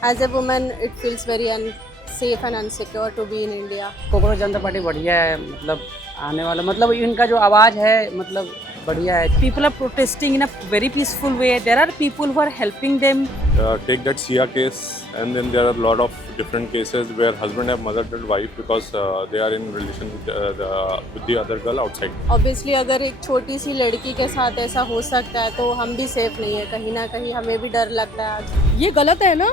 As a woman, it feels very unsafe and unsecure to be in India. Congress Janata party बढ़िया है। मतलब आने वाला मतलब इनका जो आवाज़ है मतलब बढ़िया है। People are protesting in a very peaceful way. There are people who are helping them. Take that Sia case, and then there are a lot of different cases where husband have murdered wife because they are in relation with the other girl outside. Obviously, अगर एक छोटी सी लड़की के साथ ऐसा हो सकता है तो हम भी सेफ नहीं है। कहीं ना कहीं हमें भी डर लगता है। ये गलत है ना,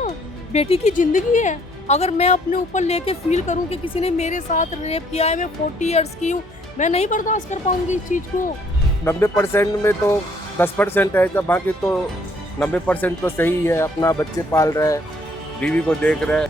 बेटी की जिंदगी है। अगर मैं अपने ऊपर लेके फील करूं कि किसी ने मेरे साथ रेप किया है, मैं 40 इयर्स की हूँ, मैं नहीं बर्दाश्त कर पाऊंगी इस चीज को। 90% में तो 10% है, जब बाकी तो 90% तो सही है, अपना बच्चे पाल रहा है, बीवी को देख रहा है।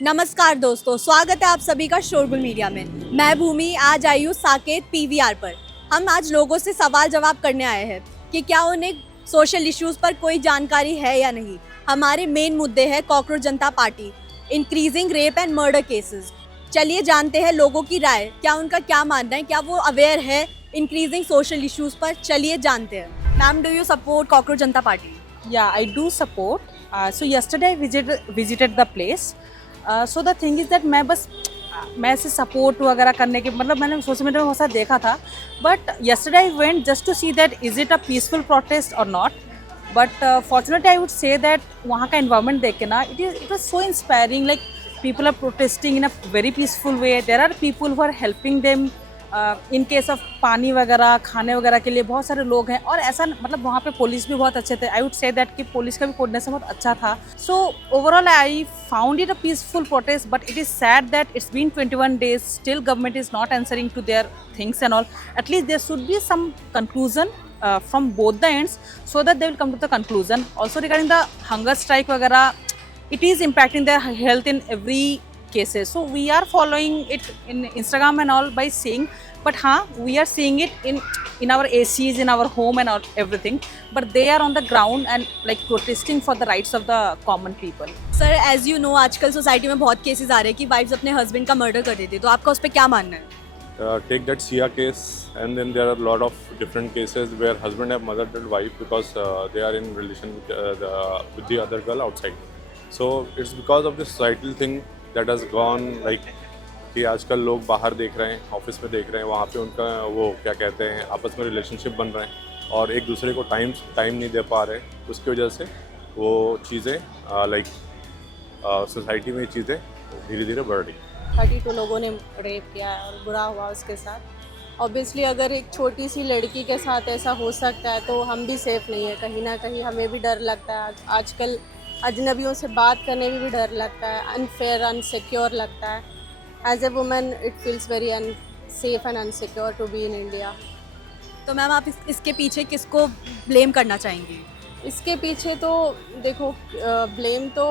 नमस्कार दोस्तों, स्वागत है आप सभी का शोरगुल मीडिया में। मैं भूमि आज आई हूँ साकेत पीवीआर पर। हम आज लोगों से सवाल जवाब करने आए हैं कि क्या उन्हें सोशल इश्यूज पर कोई जानकारी है या नहीं। हमारे मेन मुद्दे हैं cockroach Janata party, increasing rape and murder cases. चलिए जानते हैं लोगों की राय, क्या उनका क्या मानना है, क्या वो अवेयर है इंक्रीजिंग सोशल इश्यूज पर। चलिए जानते हैं। Ma'am, do you support cockroach Janata party? Yeah, I do support. So yesterday I visited the place. So the thing is that मैं ऐसे सपोर्ट वगैरह करने के मतलब मैंने सोशल मीडिया में बहुत सारा देखा था, but yesterday I went just to see that is it a peaceful protest or not. But fortunately I would say that वहाँ का environment देख के ना it was so inspiring. Like people are protesting in a very peaceful way. There are people who are helping them. In case of पानी वगैरह खाने वगैरह के लिए बहुत सारे लोग हैं। और ऐसा मतलब वहाँ पे पुलिस भी बहुत अच्छे थे। आई वुड से दैट कि पुलिस का भी कोऑर्डिनेशन बहुत अच्छा था। So overall I found it a peaceful protest, but it is sad that it's been 21 days still government is not answering to their things and all. At least there should be some conclusion from both the ends so that they will come to the conclusion. Also regarding the hunger strike वगैरह, it is impacting their health in every cases. So we are following it in Instagram and all by seeing, but we are seeing it in our ACs, in our home and all everything. But they are on the ground and like protesting for the rights of the common people. Sir, as you know आजकल society में बहुत cases आ रहे हैं कि wives अपने husband का murder कर देती है, तो आपका उस पर क्या मानना है? Take that Sia case, and then there are a lot of different cases where husband have murdered wife because they are in relation with the other girl outside. So it's because of this societal thing that has gone like कि आजकल लोग बाहर देख रहे हैं, office में देख रहे हैं, वहाँ पे उनका वो क्या कहते हैं आपस में रिलेशनशिप बन रहे हैं और एक दूसरे को टाइम नहीं दे पा रहे। उसकी वजह से वो चीज़ें लाइक सोसाइटी में ये चीज़ें धीरे धीरे बढ़ रही। 32 लोगों ने रेप किया है और बुरा हुआ उसके साथ। ऑब्वियसली अगर एक छोटी सी लड़की के साथ ऐसा हो सकता है तो हम भी सेफ नहीं है। कहीं ना कहीं हमें भी डर लगता है। आजकल अजनबियों से बात करने में भी डर लगता है, अनफेयर अनसिक्योर लगता है। As a woman it feels very unsafe and unsecure to be in India. तो मैम, आप इसके पीछे किसको ब्लेम करना चाहेंगी? इसके पीछे तो देखो ब्लेम तो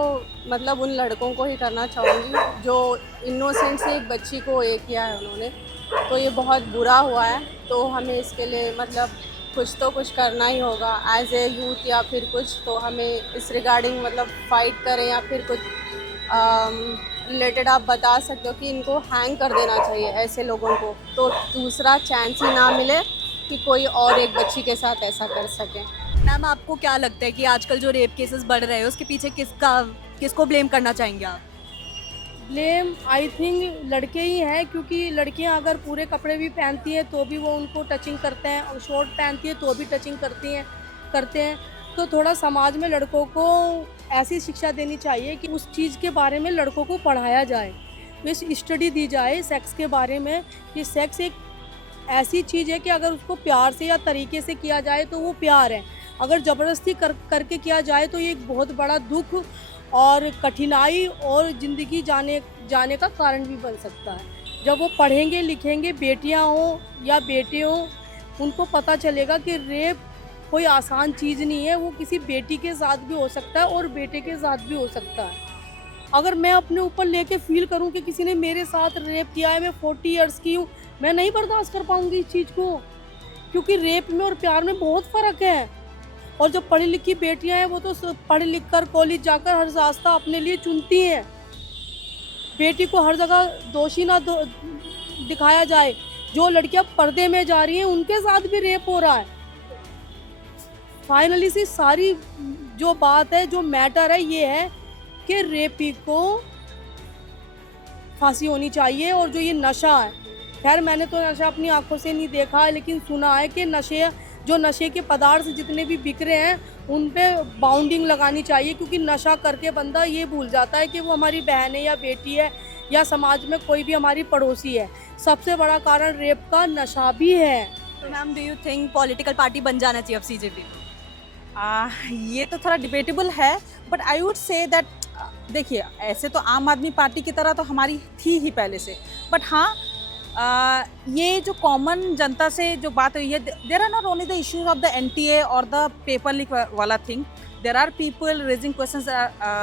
मतलब उन लड़कों को ही करना चाहूँगी जो इनोसेंट से एक बच्ची को ये किया है उन्होंने। तो ये बहुत बुरा हुआ है, तो हमें इसके लिए मतलब कुछ करना ही होगा एज ए यूथ या फिर कुछ। तो हमें इस रिगार्डिंग मतलब फाइट करें या फिर कुछ रिलेटेड आप बता सकते हो कि इनको हैंग कर देना चाहिए ऐसे लोगों को, तो दूसरा चांस ही ना मिले कि कोई और एक बच्ची के साथ ऐसा कर सके। मैम, आपको क्या लगता है कि आजकल जो रेप केसेस बढ़ रहे हैं उसके पीछे किसको ब्लेम करना चाहेंगे आप? ब्लेम आई थिंक लड़के ही हैं, क्योंकि लड़कियां अगर पूरे कपड़े भी पहनती हैं तो भी वो उनको टचिंग करते हैं, और शॉर्ट पहनती है तो भी टचिंग करते हैं। तो थोड़ा समाज में लड़कों को ऐसी शिक्षा देनी चाहिए कि उस चीज़ के बारे में लड़कों को पढ़ाया जाए, इस स्टडी दी जाए सेक्स के बारे में कि सेक्स एक ऐसी चीज़ है कि अगर उसको प्यार से या तरीके से किया जाए तो वो प्यार है, अगर ज़बरदस्ती करके किया जाए तो ये एक बहुत बड़ा दुख और कठिनाई और ज़िंदगी जाने का कारण भी बन सकता है। जब वो पढ़ेंगे लिखेंगे, बेटियां हों या बेटे हों, उनको पता चलेगा कि रेप कोई आसान चीज़ नहीं है। वो किसी बेटी के साथ भी हो सकता है और बेटे के साथ भी हो सकता है। अगर मैं अपने ऊपर लेके फील करूं कि किसी ने मेरे साथ रेप किया है, मैं 40 इयर्स की हूँ, मैं नहीं बर्दाश्त कर पाऊंगी इस चीज़ को, क्योंकि रेप में और प्यार में बहुत फ़र्क है। और जो पढ़ी लिखी बेटियां हैं वो तो पढ़ लिख कर कॉलेज जाकर हर रास्ता अपने लिए चुनती हैं। बेटी को हर जगह दोषी ना दिखाया जाए। जो लड़कियां पर्दे में जा रही हैं उनके साथ भी रेप हो रहा है। फाइनली से सारी जो बात है, जो मैटर है, ये है कि रेपी को फांसी होनी चाहिए। और जो ये नशा है, खैर मैंने तो नशा अपनी आंखों से नहीं देखा है, लेकिन सुना है कि नशे के पदार्थ जितने भी बिक रहे हैं उन पे बाउंडिंग लगानी चाहिए, क्योंकि नशा करके बंदा ये भूल जाता है कि वो हमारी बहन है या बेटी है या समाज में कोई भी हमारी पड़ोसी है। सबसे बड़ा कारण रेप का नशा भी है। तो ma'am do you think political party बन जाना चाहिए अब सीजेपी? ये तो थोड़ा डिबेटेबल है, but I would say that देखिए, ऐसे तो आम आदमी पार्टी की तरह तो हमारी थी ही पहले से, बट हाँ ये जो कॉमन जनता से जो बात हुई है, there are not only the issues of the NTA और द पेपर लीक वाला thing, there are people raising questions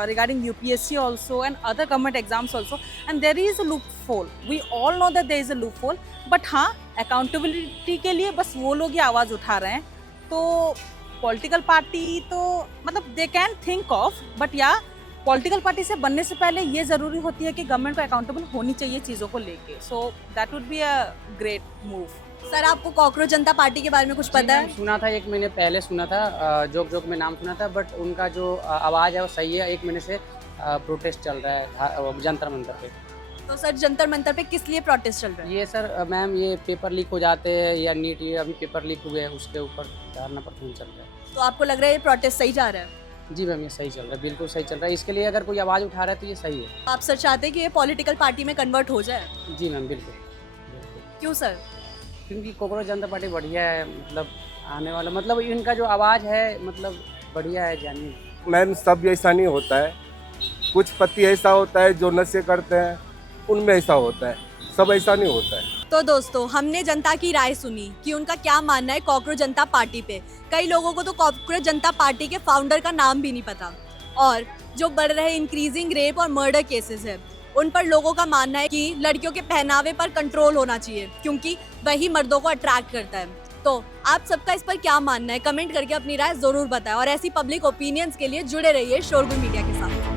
regarding UPSC also and other government exams also, and there is a loophole. We all know that there is a loophole, but हाँ accountability के लिए बस वो लोग ही आवाज़ उठा रहे हैं। तो पॉलिटिकल पार्टी तो मतलब they can think of, but या पॉलिटिकल पार्टी से बनने से पहले ये ज़रूरी होती है कि गवर्नमेंट को अकाउंटेबल होनी चाहिए चीज़ों को लेके, so that would be a great move. Sir आपको कॉकरोच जनता पार्टी के बारे में कुछ पता है? सुना था, 1 महीने पहले सुना था, जोक में नाम सुना था, बट उनका जो आवाज़ है वो सही है। 1 महीने से प्रोटेस्ट चल रहा है जंतर मंतर पे। तो सर जंतर मंतर पे किस लिए प्रोटेस्ट चल रहा है? ये सर मैम ये पेपर लीक हो जाते हैं या नीट, ये अभी पेपर लीक हुए हैं उसके ऊपर धरना प्रदर्शन चल रहा है। तो आपको लग रहा है ये प्रोटेस्ट सही जा रहा है? जी मैम ये सही चल रहा है, बिल्कुल सही चल रहा है। इसके लिए अगर कोई आवाज़ उठा रहा है तो ये सही है। आप सर चाहते हैं कि ये पॉलिटिकल पार्टी में कन्वर्ट हो जाए? जी मैम बिल्कुल। क्यों सर? क्योंकि कॉकरोच जनता पार्टी बढ़िया है, मतलब आने वाला मतलब इनका जो आवाज़ है मतलब बढ़िया है। जानिए मैम सब ऐसा नहीं होता है, कुछ पति ऐसा होता है जो नशे करते हैं, उनमें ऐसा होता है, सब ऐसा नहीं होता है। तो दोस्तों हमने जनता की राय सुनी कि उनका क्या मानना है कॉकरोच जनता पार्टी पे। कई लोगों को तो कॉकरोच जनता पार्टी के फाउंडर का नाम भी नहीं पता, और जो बढ़ रहे इंक्रीजिंग रेप और मर्डर केसेस है उन पर लोगों का मानना है कि लड़कियों के पहनावे पर कंट्रोल होना चाहिए, क्योंकि वही मर्दों को अट्रैक्ट करता है। तो आप सबका इस पर क्या मानना है, कमेंट करके अपनी राय ज़रूर बताएं, और ऐसी पब्लिक ओपिनियंस के लिए जुड़े रहिए शोरगुल मीडिया के साथ।